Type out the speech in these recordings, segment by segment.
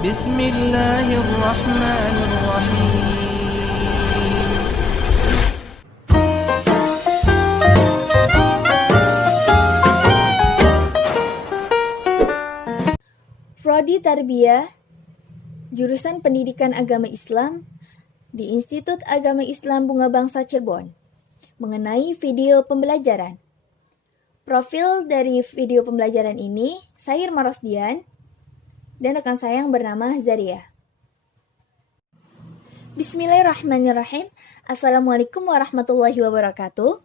Bismillahirrahmanirrahim. Prodi Tarbiyah, jurusan Pendidikan Agama Islam di Institut Agama Islam Bunga Bangsa Cirebon, mengenai video pembelajaran. Profil dari video pembelajaran ini, saya Irma Rosdian, dan rekan saya yang bernama Zaria. Bismillahirrahmanirrahim. Assalamualaikum warahmatullahi wabarakatuh.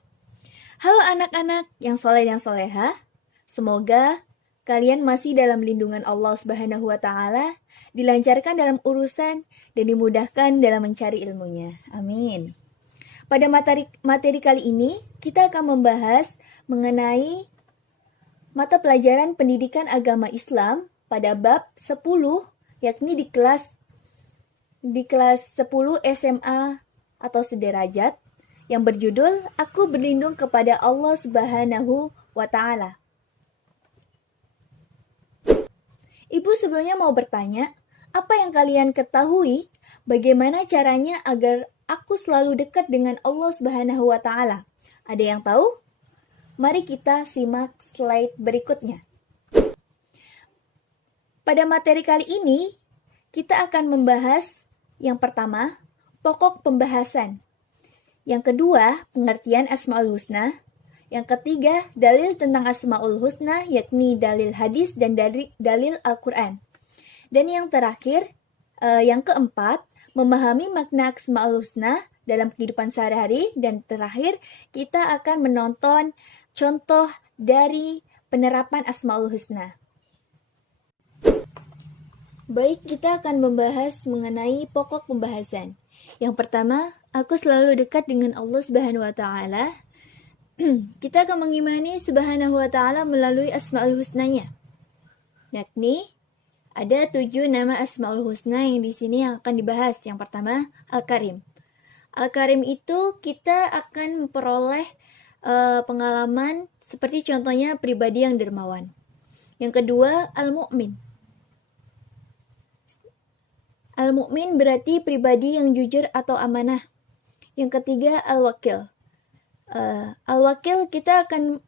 Halo anak-anak yang soleh dan soleha, semoga kalian masih dalam lindungan Allah Subhanahu wa Ta'ala, dilancarkan dalam urusan, dan dimudahkan dalam mencari ilmunya. Amin. Pada materi kali ini, kita akan membahas mengenai mata pelajaran pendidikan agama Islam pada bab 10, yakni di kelas 10 SMA atau sederajat, yang berjudul Aku Berlindung kepada Allah Subhanahu wa Ta'ala. Ibu sebelumnya mau bertanya, apa yang kalian ketahui bagaimana caranya agar aku selalu dekat dengan Allah Subhanahu wa Ta'ala? Ada yang tahu? Mari kita simak slide berikutnya. Pada materi kali ini, kita akan membahas yang pertama, pokok pembahasan. Yang kedua, pengertian Asmaul Husna. Yang ketiga, dalil tentang Asmaul Husna, yakni dalil hadis dan dalil Al-Quran. Dan yang terakhir, yang keempat, memahami makna Asmaul Husna dalam kehidupan sehari-hari. Dan terakhir, kita akan menonton contoh dari penerapan Asmaul Husna. Baik, kita akan membahas mengenai pokok pembahasan. Yang pertama, aku selalu dekat dengan Allah Subhanahu wa Ta'ala. Kita akan mengimani Subhanahu wa Ta'ala melalui Asmaul Husnanya. Yakni ada 7 nama Asmaul Husna yang di sini yang akan dibahas. Yang pertama, Al-Karim. Al-Karim itu kita akan memperoleh pengalaman seperti contohnya pribadi yang dermawan. Yang kedua, Al-Mu'min. Al-Mu'min berarti pribadi yang jujur atau amanah. Yang ketiga, Al-Wakil. Al-Wakil kita akan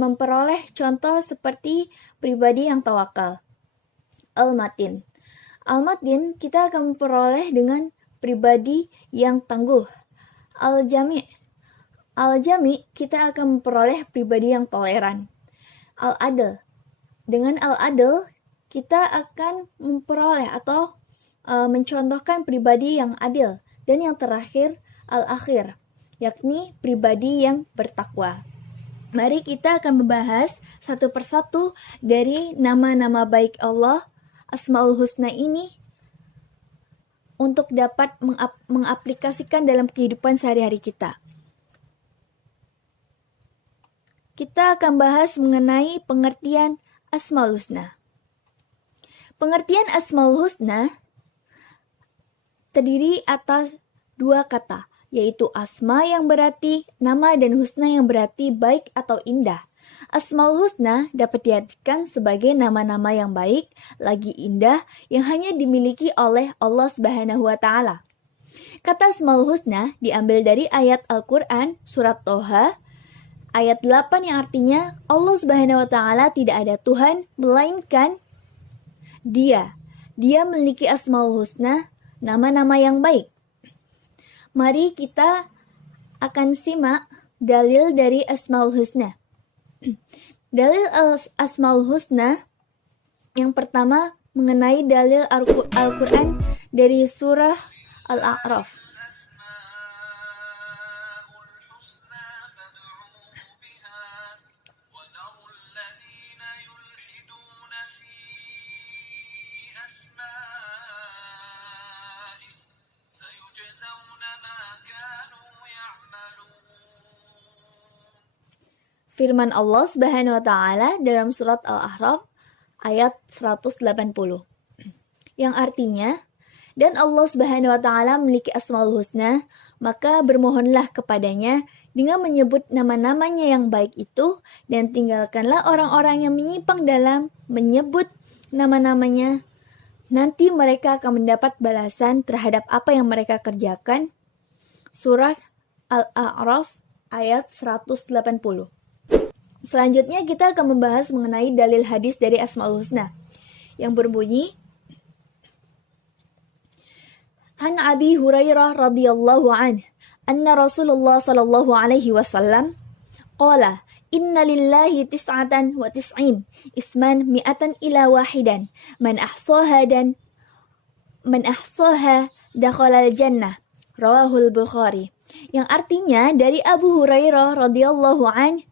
memperoleh contoh seperti pribadi yang tawakal. Al-Matin. Al-Matin kita akan memperoleh dengan pribadi yang tangguh. Al-Jami. Al-Jami kita akan memperoleh pribadi yang toleran. Al-Adl. Dengan Al-Adl kita akan memperoleh atau mencontohkan pribadi yang adil. Dan yang terakhir, Al-Akhir, yakni pribadi yang bertakwa. Mari kita akan membahas satu persatu dari nama-nama baik Allah, Asmaul Husna ini, untuk dapat mengaplikasikan dalam kehidupan sehari-hari kita. Kita akan bahas mengenai pengertian Asmaul Husna. Pengertian Asmaul Husna terdiri atas 2 kata, yaitu asma yang berarti nama dan husna yang berarti baik atau indah. Asmaul Husna dapat diartikan sebagai nama-nama yang baik, lagi indah, yang hanya dimiliki oleh Allah Subhanahu wa Ta'ala. Kata Asmaul Husna diambil dari ayat Al-Quran, surat Toha, ayat 8 yang artinya Allah Subhanahu wa Ta'ala tidak ada Tuhan, melainkan Dia. Dia memiliki Asmaul Husna, nama-nama yang baik. Mari kita akan simak dalil dari Asmaul Husna. Dalil Asmaul Husna yang pertama mengenai dalil Al-Quran dari surah Al-A'raf. Firman Allah Subhanahu wa Ta'ala dalam surat Al-A'raf ayat 180. Yang artinya, dan Allah Subhanahu wa Ta'ala memiliki Asmaul Husna, maka bermohonlah kepadanya dengan menyebut nama-namanya yang baik itu, dan tinggalkanlah orang-orang yang menyimpang dalam menyebut nama-namanya Nanti mereka akan mendapat balasan terhadap apa yang mereka kerjakan. Surat Al-A'raf ayat 180. Selanjutnya kita akan membahas mengenai dalil hadis dari Asmaul Husna yang berbunyi, An Abi Hurairah radhiyallahu anhu anna Rasulullah sallallahu alaihi wasallam qala Inna lillahi tis'atan wa tis'in isman mi'atan ila wahidan man ahsaha dakhalal jannah, rawahul Bukhari. Yang artinya dari Abu Hurairah radhiyallahu anhu,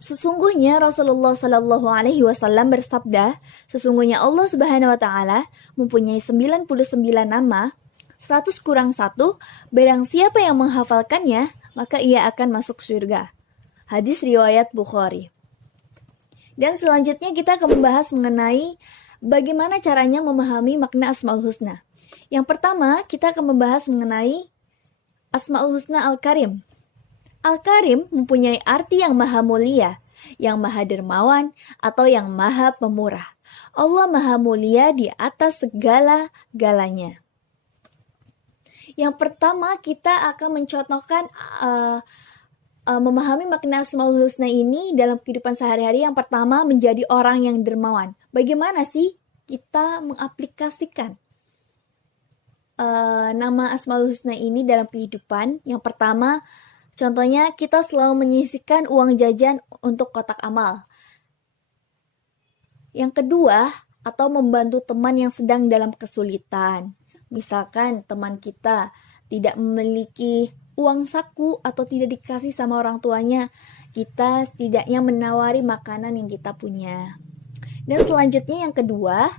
sesungguhnya Rasulullah sallallahu alaihi wasallam bersabda, sesungguhnya Allah Subhanahu wa taala mempunyai 99 nama, 100 kurang 1, barang siapa yang menghafalkannya, maka ia akan masuk surga. Hadis riwayat Bukhari. Dan selanjutnya kita akan membahas mengenai bagaimana caranya memahami makna Asmaul Husna. Yang pertama, kita akan membahas mengenai Asmaul Husna Al-Karim. Al-Karim mempunyai arti yang maha mulia, yang maha dermawan, atau yang maha pemurah. Allah maha mulia di atas segala-galanya. Yang pertama, kita akan mencontohkan memahami makna Asmaul Husna ini dalam kehidupan sehari-hari. Yang pertama, menjadi orang yang dermawan. Bagaimana sih kita mengaplikasikan nama Asmaul Husna ini dalam kehidupan? Yang pertama, contohnya kita selalu menyisihkan uang jajan untuk kotak amal. Yang kedua, atau membantu teman yang sedang dalam kesulitan. Misalkan teman kita tidak memiliki uang saku atau tidak dikasih sama orang tuanya, kita setidaknya menawari makanan yang kita punya. Dan selanjutnya yang kedua,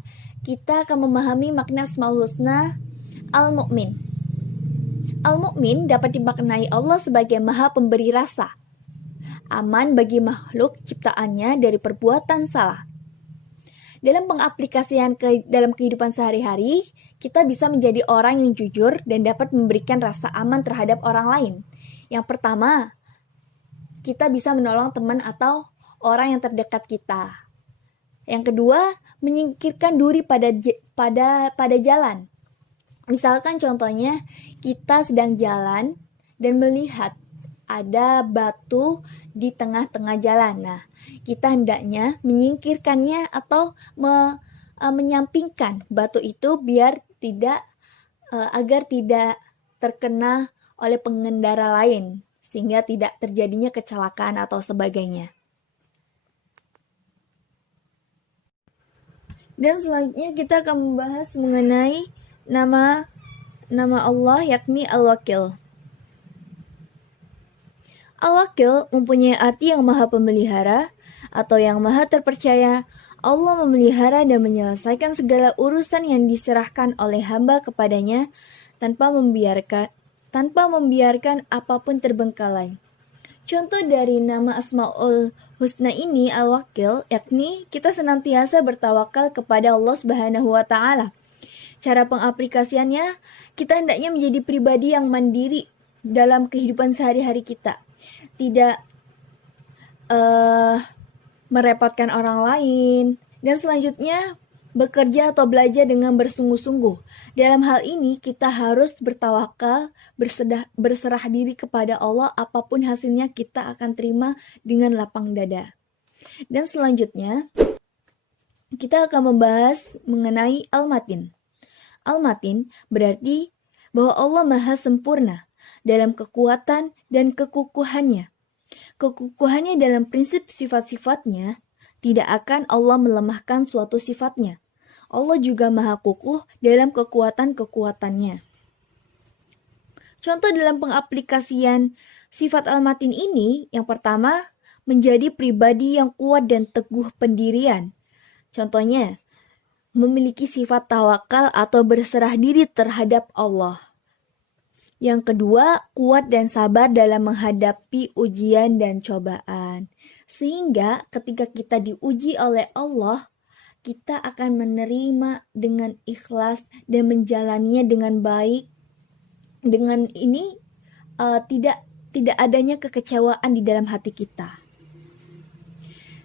kita akan memahami makna Asmaul Husna Al-Mu'min. Al-Mu'min dapat dimaknai Allah sebagai maha pemberi rasa, aman bagi makhluk ciptaannya dari perbuatan salah. Dalam pengaplikasian dalam kehidupan sehari-hari, kita bisa menjadi orang yang jujur dan dapat memberikan rasa aman terhadap orang lain. Yang pertama, kita bisa menolong teman atau orang yang terdekat kita. Yang kedua, menyingkirkan duri pada jalan. Misalkan contohnya, kita sedang jalan dan melihat ada batu di tengah-tengah jalan. Nah, kita hendaknya menyingkirkannya atau menyampingkan batu itu biar agar tidak terkena oleh pengendara lain, sehingga tidak terjadinya kecelakaan atau sebagainya. Dan selanjutnya kita akan membahas mengenai nama Allah, yakni Al-Wakil. Al-Wakil mempunyai arti yang maha pemelihara atau yang maha terpercaya. Allah memelihara dan menyelesaikan segala urusan yang diserahkan oleh hamba kepadanya tanpa membiarkan apapun terbengkalai. Contoh dari nama Asmaul Husna ini Al-Wakil, yakni kita senantiasa bertawakal kepada Allah Subhanahu wa taala. Cara pengaplikasiannya, kita hendaknya menjadi pribadi yang mandiri dalam kehidupan sehari-hari kita. Tidak merepotkan orang lain. Dan selanjutnya, bekerja atau belajar dengan bersungguh-sungguh. Dalam hal ini, kita harus bertawakal, berserah diri kepada Allah. Apapun hasilnya, kita akan terima dengan lapang dada. Dan selanjutnya, kita akan membahas mengenai Al-Matin. Al-Matin berarti bahwa Allah maha sempurna dalam kekuatan dan kekukuhannya. Kekukuhannya dalam prinsip sifat-sifatnya, tidak akan Allah melemahkan suatu sifatnya. Allah juga maha kukuh dalam kekuatan-kekuatannya. Contoh dalam pengaplikasian sifat Al-Matin ini, yang pertama, menjadi pribadi yang kuat dan teguh pendirian. Contohnya, memiliki sifat tawakal atau berserah diri terhadap Allah. Yang kedua, kuat dan sabar dalam menghadapi ujian dan cobaan. Sehingga ketika kita diuji oleh Allah, kita akan menerima dengan ikhlas dan menjalaninya dengan baik. Dengan ini tidak adanya kekecewaan di dalam hati kita.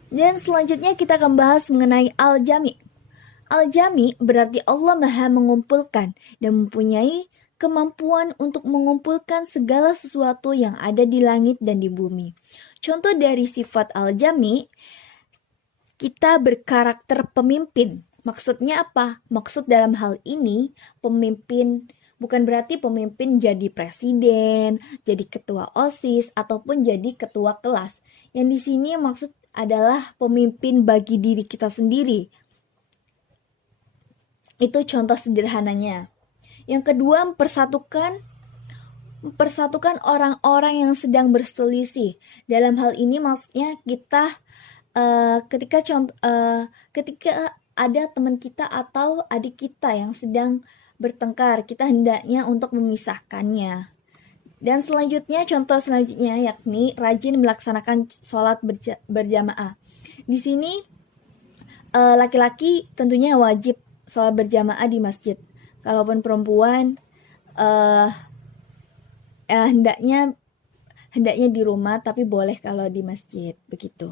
Dan selanjutnya kita akan bahas mengenai Al-Jami'. Al-Jami berarti Allah Maha mengumpulkan dan mempunyai kemampuan untuk mengumpulkan segala sesuatu yang ada di langit dan di bumi. Contoh dari sifat Al-Jami, kita berkarakter pemimpin. Maksudnya apa? Maksud dalam hal ini, pemimpin bukan berarti pemimpin jadi presiden, jadi ketua OSIS, ataupun jadi ketua kelas. Yang di sini maksud adalah pemimpin bagi diri kita sendiri. Itu contoh sederhananya. Yang kedua, mempersatukan orang-orang yang sedang berselisih. Dalam hal ini maksudnya kita ketika ada teman kita atau adik kita yang sedang bertengkar, kita hendaknya untuk memisahkannya. Dan contoh selanjutnya yakni rajin melaksanakan sholat berjamaah. Di sini laki-laki tentunya wajib sholat berjamaah di masjid. Kalaupun perempuan hendaknya di rumah, tapi boleh kalau di masjid, begitu.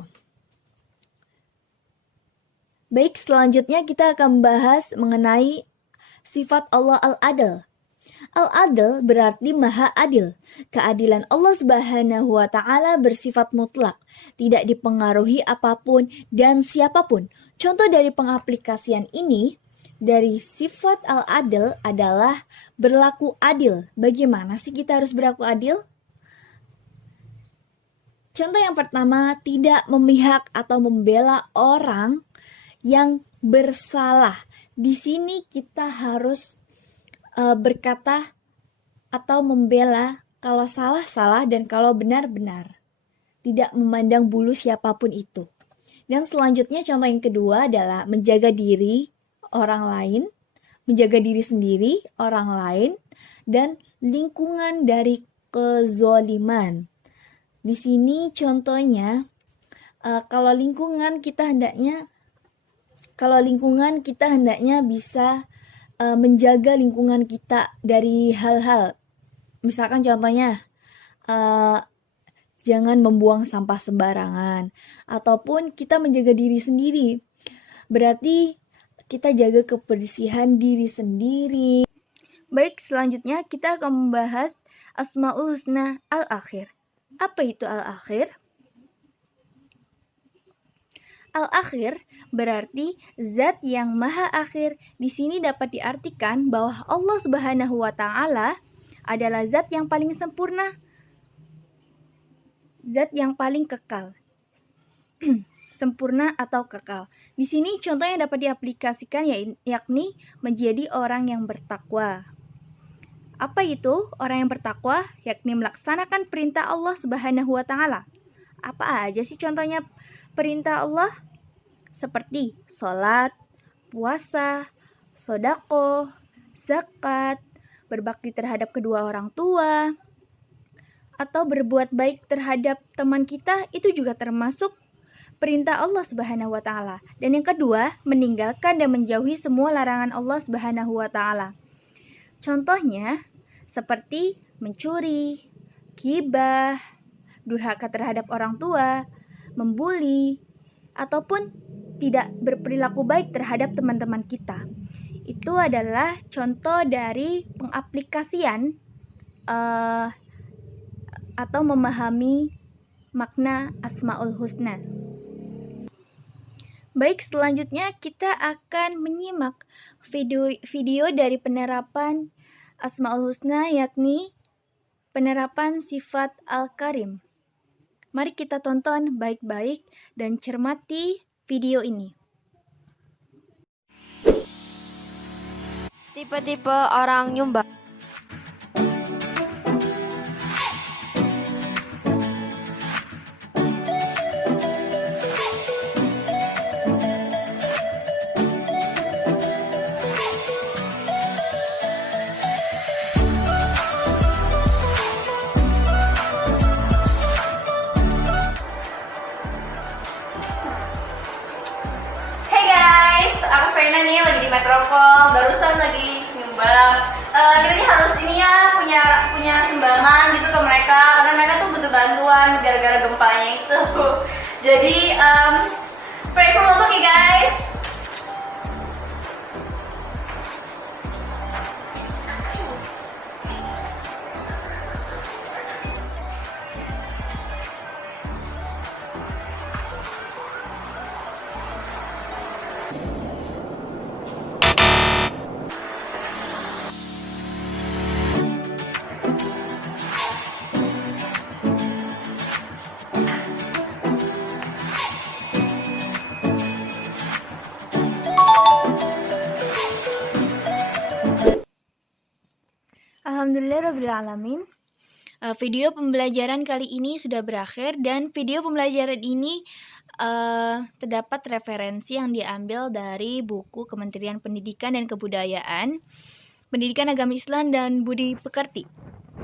Baik, selanjutnya kita akan membahas mengenai sifat Allah Al-Adil. Al-Adil berarti Maha Adil. Keadilan Allah Subhanahu wa Ta'ala bersifat mutlak, tidak dipengaruhi apapun dan siapapun. Contoh dari pengaplikasian ini dari sifat Al-Adil adalah berlaku adil. Bagaimana sih kita harus berlaku adil? Contoh yang pertama, tidak memihak atau membela orang yang bersalah. Di sini kita harus berkata atau membela kalau salah dan kalau benar. Tidak memandang bulu siapapun itu. Dan selanjutnya contoh yang kedua adalah menjaga diri orang lain, menjaga diri sendiri, orang lain, dan lingkungan dari kezoliman. Di sini contohnya, kalau lingkungan kita hendaknya bisa menjaga lingkungan kita dari hal-hal. Misalkan contohnya, jangan membuang sampah sembarangan. Ataupun kita menjaga diri sendiri. Berarti kita jaga kebersihan diri sendiri. Baik, selanjutnya kita akan membahas Asmaul Husna Al-Akhir. Apa itu Al-Akhir? Al-Akhir berarti zat yang maha akhir. Di sini dapat diartikan bahwa Allah Subhanahu wa Ta'ala adalah zat yang paling sempurna, zat yang paling kekal. Sempurna atau kekal. Di sini contohnya dapat diaplikasikan yakni menjadi orang yang bertakwa. Apa itu orang yang bertakwa? Yakni melaksanakan perintah Allah Subhanahu wa Ta'ala. Apa aja sih contohnya perintah Allah? Seperti sholat, puasa, sodako, zakat, berbakti terhadap kedua orang tua, atau berbuat baik terhadap teman kita, itu juga termasuk perintah Allah Subhanahu wa Ta'ala. Dan yang kedua, meninggalkan dan menjauhi semua larangan Allah Subhanahu wa Ta'ala. Contohnya seperti mencuri, ghibah, durhaka terhadap orang tua, membuli, ataupun tidak berperilaku baik terhadap teman-teman kita. Itu adalah contoh dari pengaplikasian atau memahami makna Asmaul Husna. Baik, selanjutnya kita akan menyimak video dari penerapan Asmaul Husna, yakni penerapan sifat Al-Karim. Mari kita tonton baik-baik dan cermati video ini. Tipe-tipe orang nyumbang. Aku Verna nih lagi di Metropol, barusan lagi nyumbang. Kita nih harus punya sumbangan gitu ke mereka, karena mereka tuh butuh bantuan gara-gara gempanya itu. Jadi pray for Lombok ya guys. Alhamdulillahirabbil alamin. Video pembelajaran kali ini sudah berakhir dan video pembelajaran ini terdapat referensi yang diambil dari buku Kementerian Pendidikan dan Kebudayaan, Pendidikan Agama Islam dan Budi Pekerti.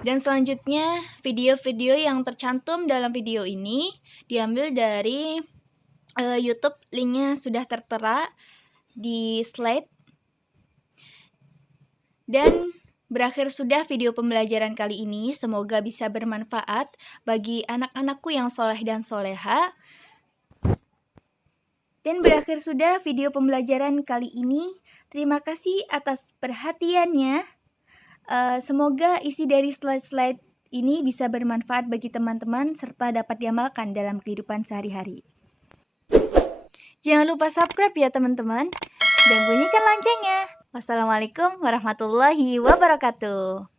Dan selanjutnya, video-video yang tercantum dalam video ini diambil dari YouTube, linknya sudah tertera di slide. Dan berakhir sudah video pembelajaran kali ini, semoga bisa bermanfaat bagi anak-anakku yang soleh dan soleha. Dan berakhir sudah video pembelajaran kali ini. Terima kasih atas perhatiannya. Semoga isi dari slide-slide ini bisa bermanfaat bagi teman-teman serta dapat diamalkan dalam kehidupan sehari-hari. Jangan lupa subscribe ya teman-teman dan bunyikan loncengnya. Wassalamualaikum warahmatullahi wabarakatuh.